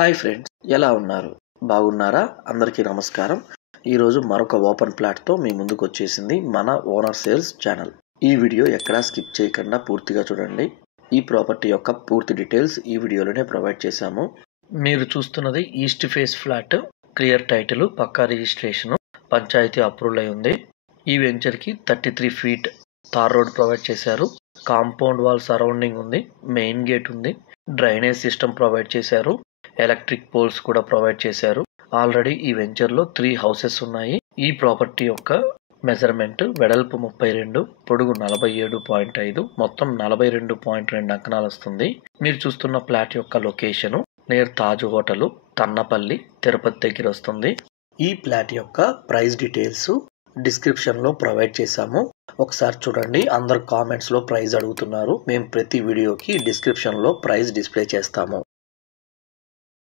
Hi friends, ఎలా ఉన్నారు? బాగున్నారా? అందరికీ నమస్కారం. ఈరోజు మరొక ఓపెన్ ప్లాట్తో మీ ముందుకు వచ్చేసింది మన ఓనర్ సేల్స్ ఛానల్. ఈ వీడియో ఎక్కడా స్కిప్ చేయకుండా పూర్తిగా చూడండి. ఈ ప్రాపర్టీ యొక్క పూర్తి డీటెయిల్స్ ఈ వీడియోలోనే ప్రొవైడ్ చేశాము. మీరు చూస్తున్నది east face flat, clear title, పక్కా రిజిస్ట్రేషన్, పంచాయతీ అప్రూవల్ అయి ఉంది. ఈ వెంచర్కి 33 ఫీట్ తార్ రోడ్ ప్రొవైడ్ చేశారు. కాంపౌండ్ వాల్ సరౌండింగ్ ఉంది, మెయిన్ గేట్ ఉంది, డ్రైనేజ్ సిస్టమ్ ప్రొవైడ్ చేశారు, ఎలక్ట్రిక్ పోల్స్ కూడా ప్రొవైడ్ చేశారు. ఆల్రెడీ ఈ వెంచర్లో 3 హౌసెస్ ఉన్నాయి. ఈ ప్రాపర్టీ యొక్క మెజర్మెంట్ వెడల్పు 32, పొడుగు 47.5, మొత్తం 42.2 అంకణాలు వస్తుంది. మీరు చూస్తున్న ప్లాట్ యొక్క location near Taj hotel, Tannapalli, Tirupati దగ్గర వస్తుంది. ఈ ప్లాట్ యొక్క ప్రైస్ డీటెయిల్స్ డిస్క్రిప్షన్ లో ప్రొవైడ్ చేశాము. ఒకసారి చూడండి. అందరు కామెంట్స్ లో ప్రైస్ అడుగుతున్నారు. మేము ప్రతి వీడియోకి డిస్క్రిప్షన్ లో ప్రైస్ డిస్ప్లే చేస్తాము.